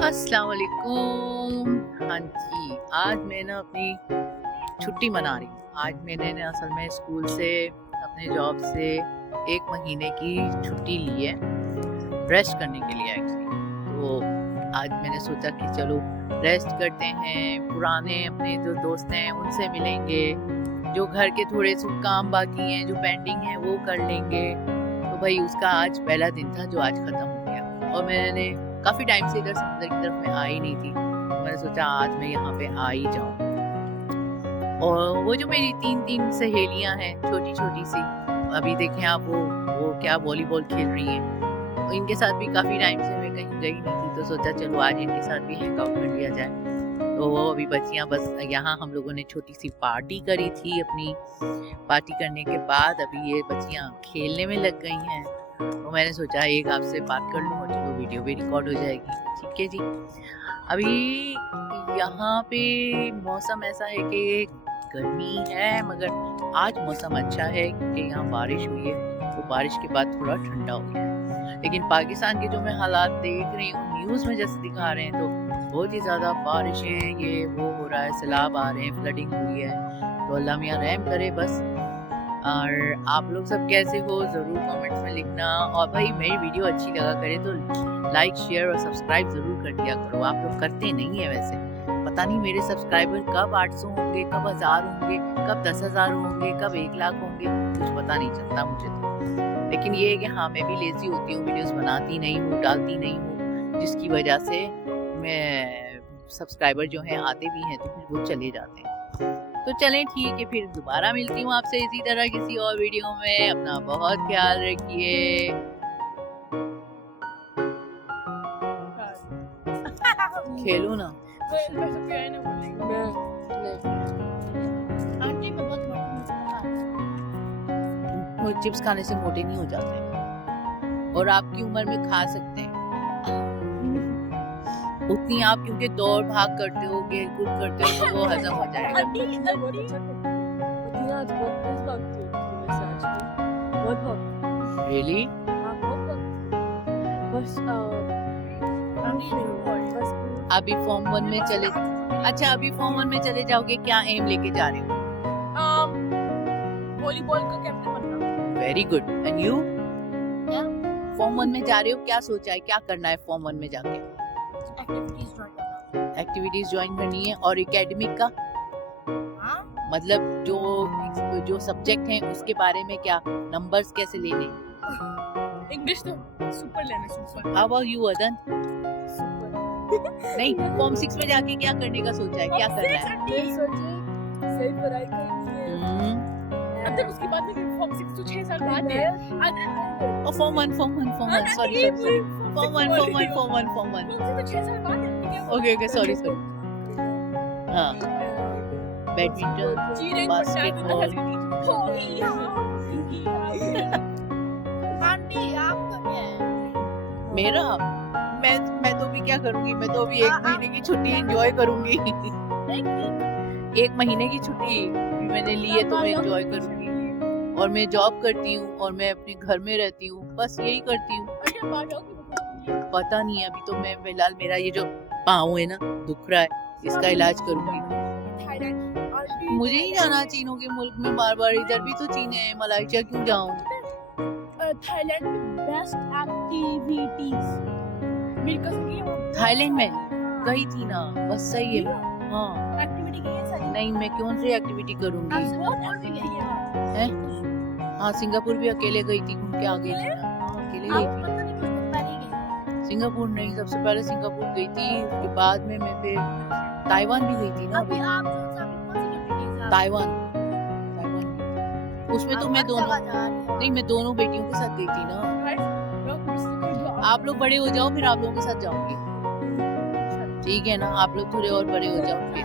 अस्सलाम वालेकुम। हाँ जी, आज मैं ना अपनी छुट्टी मना रही हूँ। आज मैंने ना असल में स्कूल से अपने जॉब से 1 महीने की छुट्टी ली है रेस्ट करने के लिए एक्चुअली। तो आज मैंने सोचा कि चलो रेस्ट करते हैं, पुराने अपने जो दोस्त हैं उनसे मिलेंगे, जो घर के थोड़े से काम बाकी हैं, जो पेंडिंग है वो कर लेंगे। तो भाई उसका आज पहला दिन था जो आज खत्म हो गया और मैंने काफ़ी टाइम से इधर समुद्र की तरफ मैं आई नहीं थी। तो मैंने सोचा आज मैं यहाँ पे आ ही जाऊँ। और वो जो मेरी 3 सहेलियाँ हैं छोटी-छोटी सी, अभी देखें आप वो क्या वॉलीबॉल खेल रही हैं। तो इनके साथ भी काफ़ी टाइम से मैं कहीं गई नहीं थी, तो सोचा चलो आज इनके साथ भी हैंग आउट कर लिया जाए। तो वो अभी बच्चियाँ बस यहाँ हम लोगों ने छोटी-सी पार्टी करी थी। अपनी पार्टी करने के बाद अभी ये बच्चियाँ खेलने में लग गई हैं। तो मैंने सोचा एक आपसे बात कर लूँ और चलो वीडियो भी रिकॉर्ड हो जाएगी। ठीक है जी। अभी यहाँ पे मौसम ऐसा है कि गर्मी है, मगर आज मौसम अच्छा है क्योंकि यहाँ बारिश हुई है, तो बारिश के बाद थोड़ा ठंडा हो गया है। लेकिन पाकिस्तान के जो मैं हालात देख रही हूँ न्यूज़ में जैसे दिखा रहे हैं, तो बहुत ही ज़्यादा बारिशें ये वो हो रहा है, सैलाब आ रहे हैं, फ्लडिंग हुई है। तो अल्लाह मियाँ रहम करे बस। और आप लोग सब कैसे हो ज़रूर कमेंट्स में लिखना। और भाई मेरी वीडियो अच्छी लगा करे तो लाइक शेयर और सब्सक्राइब ज़रूर कर दिया करो। आप लोग करते नहीं है वैसे। पता नहीं मेरे सब्सक्राइबर कब 800 होंगे, कब 1000 होंगे, कब 10,000 होंगे, कब 1 लाख होंगे, कुछ पता नहीं चलता मुझे तो। लेकिन ये है कि हाँ मैं भी लेज़ी होती हूँ, वीडियोस बनाती नहीं हूँ, डालती नहीं हूँ, जिसकी वजह से मैं सब्सक्राइबर जो हैं आते भी हैं तो फिर वो चले जाते हैं। तो चलें ठीक है, फिर दोबारा मिलती हूँ आपसे इसी तरह किसी और वीडियो में। अपना बहुत ख्याल रखिए। खेलो ना। वो चिप्स खाने से मोटे नहीं हो जाते और आपकी उम्र में खा सकते हैं उतनी आप, क्योंकि दौड़ भाग करते हो, खेल कूद करते हो तो वो हजम हो जाएगा। रियली? अभी फॉर्म 1 में चले, अच्छा अभी फॉर्म 1 में चले जाओगे, क्या एम लेके जा रहे हो? वॉलीबॉल का कैप्टन बनना। Very good. And you? Form 1 में जा रहे हो, क्या सोचा है, क्या करना है फॉर्म 1 में जाके? एक्टिविटीज ज्वाइन करनी है। और एकेडमिक का मतलब जो सब्जेक्ट हैं उसके बारे में क्या, नंबर्स कैसे लेने? इंग्लिश तो सुपर लेना, सुपर। हाउ अबाउट यू अदन? नहीं, फॉर्म 6 में जाके क्या करने का सोचा है, क्या करना है? सही पढ़ाई करनी है। अंदर उसके बाद में फॉर्म 6 तो 6 साल बाद है। ओ फॉर्म 1 सॉरी फॉर्म 1 तो 6 साल बाद है। ओके सॉरी हाँ, बैडमिंटन, बास्केटबॉल। मेरा मैं तो भी क्या करूंगी, मैं तो अभी 1 महीने की छुट्टी एंजॉय करूंगी। 1 महीने की छुट्टी मैंने ली है तो मैं एंजॉय करूंगी। और मैं जॉब करती हूँ और मैं अपने घर में रहती हूँ, बस यही करती हूँ। पता नहीं, अभी तो मैं फिलहाल मेरा ये जो पाँव है ना दुख रहा है, इसका इलाज करूंगी। मुझे ही जाना चीनों के मुल्क में बार-बार, इधर भी तो चीन है, मलेशिया क्यों जाऊँ? थाईलैंड में बेस्ट एक्टिविटीज थाईलैंड में गई थी ना, बस सही है। हाँ एक्टिविटी की है सारी। नहीं, मैं कौन सी एक्टिविटी करूंगी? हैं? हाँ सिंगापुर भी अकेले गई थी, घूम के आ गई थी ना। हाँ अकेले गई थी। सिंगापुर नहीं, सबसे पहले सिंगापुर गई थी, उसके बाद में मैं फिर ताइवान भी गई थी ना। अभी ताइवान उसमें तो मैं दोनों बेटियों के साथ गई थी ना। आप लोग बड़े हो जाओ फिर आप लोगों के साथ जाऊंगी, ठीक है ना? आप लोग थोड़े और बड़े हो जाओ फिर।